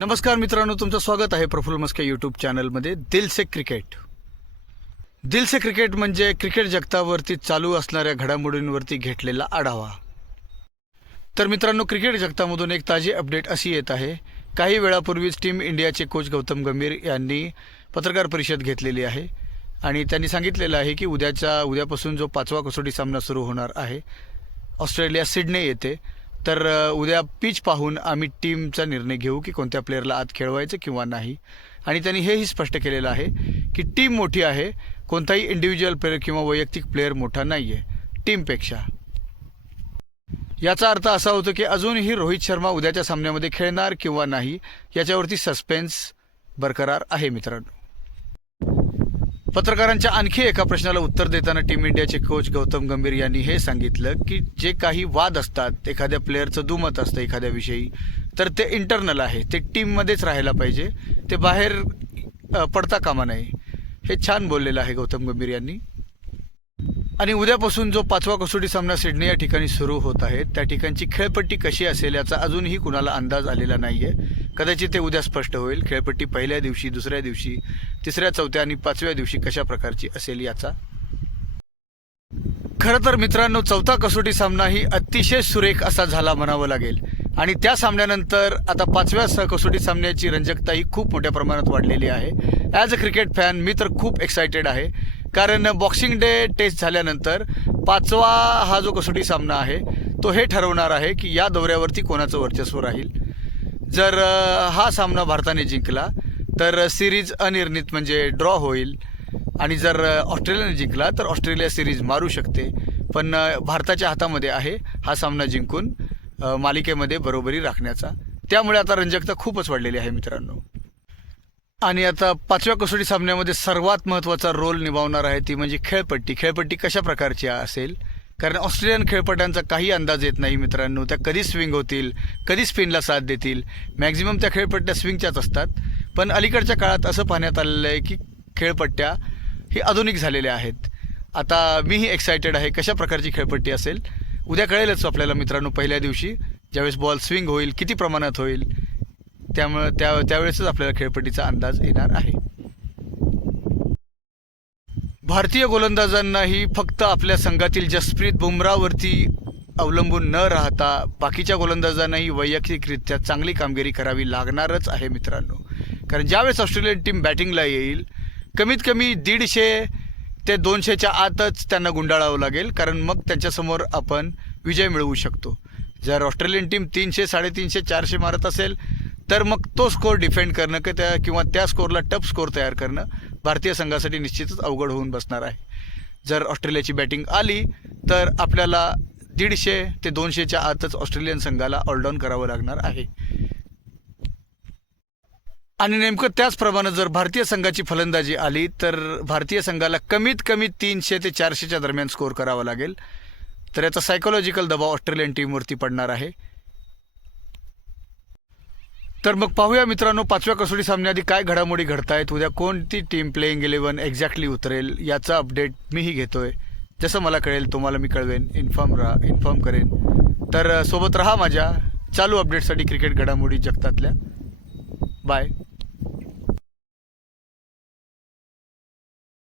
नमस्कार मित्रांनो तुमचं स्वागत आहे प्रफुल्ल मस्के यूट्यूब चॅनलमध्ये दिल से क्रिकेट दिल से क्रिकेट म्हणजे क्रिकेट जगतावरती चालू असणाऱ्या घडामोडींवरती घेतलेला आढावा. तर मित्रांनो क्रिकेट जगतामधून एक ताजी अपडेट अशी येत आहे. काही वेळापूर्वीच टीम इंडियाचे कोच गौतम गंभीर यांनी पत्रकार परिषद घेतलेली आहे. आणि त्यांनी सांगितलेलं आहे की उद्याच्या उद्यापासून जो पाचवा कसोटी सामना सुरू होणार आहे ऑस्ट्रेलिया सिडने येते तर उद्या पिच पाहून आम्ही टीमचा निर्णय घेऊ की कोणत्या प्लेअरला आत खेळवायचं किंवा नाही. आणि त्यांनी हेही स्पष्ट केलेलं आहे की टीम मोठी आहे कोणताही इंडिव्हिज्युअल प्लेअर किंवा वैयक्तिक प्लेअर मोठा नाही आहे टीमपेक्षा याचा अर्थ असा होतो की अजूनही रोहित शर्मा उद्याच्या सामन्यामध्ये खेळणार किंवा नाही याच्यावरती सस्पेन्स बरकरार आहे मित्रांनो. पत्रकारांच्या आणखी एका प्रश्नाला उत्तर देताना टीम इंडियाचे कोच गौतम गंभीर यांनी हे सांगितलं की जे काही वाद असतात एखाद्या प्लेअरचं दुमत असतं एखाद्याविषयी तर ते इंटरनल आहे. ते टीममध्येच राहायला पाहिजे. ते बाहेर पडता कामा नये. हे छान बोललेलं आहे गौतम गंभीर यांनी. आणि उद्यापासून जो पाचवा कसोटी सामना सिडनी या ठिकाणी सुरू होत आहे त्या ठिकाणची खेळपट्टी कशी असेल याचा अजूनही कुणाला अंदाज आलेला नाही आहे कदाचित ते उद्या स्पष्ट होईल. खेळपट्टी पहिल्या दिवशी दुसऱ्या दिवशी तिसऱ्या चौथ्या आणि पाचव्या दिवशी कशा प्रकारची असेल याचा? खरं तर मित्रांनो चौथा कसोटी सामना ही अतिशय सुरेख असा झाला म्हणावं लागेल. आणि त्या सामन्यानंतर आता पाचव्या सह कसोटी सामन्याची रंजकता ही खूप मोठ्या प्रमाणात वाढलेली आहे. ॲज अ क्रिकेट फॅन मी तर खूप एक्सायटेड आहे. कारण बॉक्सिंग डे टेस्ट झाल्यानंतर पाचवा हा जो कसोटी सामना आहे तो हे ठरवणार आहे की या दौऱ्यावरती कोणाचं वर्चस्व राहील. जर हा सामना भारताने जिंकला तर सिरीज अनिर्णित म्हणजे ड्रॉ होईल. आणि जर ऑस्ट्रेलियाने जिंकला तर ऑस्ट्रेलिया सिरीज मारू शकते. पण भारताच्या हातामध्ये आहे हा सामना जिंकून मालिकेमध्ये बरोबरी राखण्याचा. त्यामुळे आता रंजकता खूपच वाढलेली आहे मित्रांनो. आणि आता पाचव्या कसोटी सामन्यामध्ये सर्वात महत्त्वाचा रोल निभावणार आहे ती म्हणजे खेळपट्टी. खेळपट्टी कशा प्रकारची असेल? कारण ऑस्ट्रेलियन खेळपट्ट्यांचा काही अंदाज येत नाही मित्रांनो. त्या कधी स्विंग होतील कधी स्पिनला साथ देतील. मॅक्झिमम त्या खेळपट्ट्या स्विंगच्याच असतात. पण अलीकडच्या काळात असं पाहण्यात आलेलं आहे की खेळपट्ट्या ही आधुनिक झालेल्या आहेत. आता मीही एक्सायटेड आहे कशा प्रकारची खेळपट्टी असेल. उद्या कळेलच आपल्याला मित्रांनो पहिल्या दिवशी ज्यावेळेस बॉल स्विंग होईल किती प्रमाणात होईल. त्यामुळे त्या त्यावेळेसच आपल्याला खेळपट्टीचा अंदाज येणार आहे. भारतीय गोलंदाजांनाही फक्त आपल्या संघातील जसप्रीत बुमरावरती अवलंबून न राहता बाकीच्या गोलंदाजांनाही वैयक्तिकरित्या चांगली कामगिरी करावी लागणारच आहे मित्रांनो. कारण ज्यावेळेस ऑस्ट्रेलियन टीम बॅटिंगला येईल कमीत कमी दीडशे ते दोनशेच्या आतच त्यांना गुंडाळावं लागेल कारण मग त्यांच्यासमोर आपण विजय मिळवू शकतो. जर ऑस्ट्रेलियन टीम तीनशे साडेतीनशे चारशे मारत असेल तर मग तो स्कोर डिफेंड करणं की त्या किंवा त्या स्कोरला टफ स्कोर तयार करणं भारतीय संघासाठी निश्चितच अवघड होऊन बसणार आहे. जर ऑस्ट्रेलियाची बॅटिंग आली तर आपल्याला दीडशे ते दोनशेच्या आतच ऑस्ट्रेलियन संघाला ऑलडाऊन करावं लागणार आहे. आणि नेमकं त्याचप्रमाणे जर भारतीय संघाची फलंदाजी आली तर भारतीय संघाला कमीत कमी तीनशे ते चारशेच्या दरम्यान स्कोअर करावा लागेल. तर याचा सायकोलॉजिकल दबाव ऑस्ट्रेलियन टीमवरती पडणार आहे. तर मग पाहूया मित्रांनो पाचव्या कसोटी सामन्याआधी काय घडामोडी घडतायत उद्या कोणती टीम प्लेईंग इलेव्हन एक्झॅक्टली उतरेल याचा अपडेट मीही घेतोय. जसं मला कळेल तुम्हाला मी कळवेन इन्फॉर्म राहा इन्फॉर्म करेन. तर सोबत राहा माझ्या. चालू अपडेटसाठी क्रिकेट घडामोडी जगतातल्या. बाय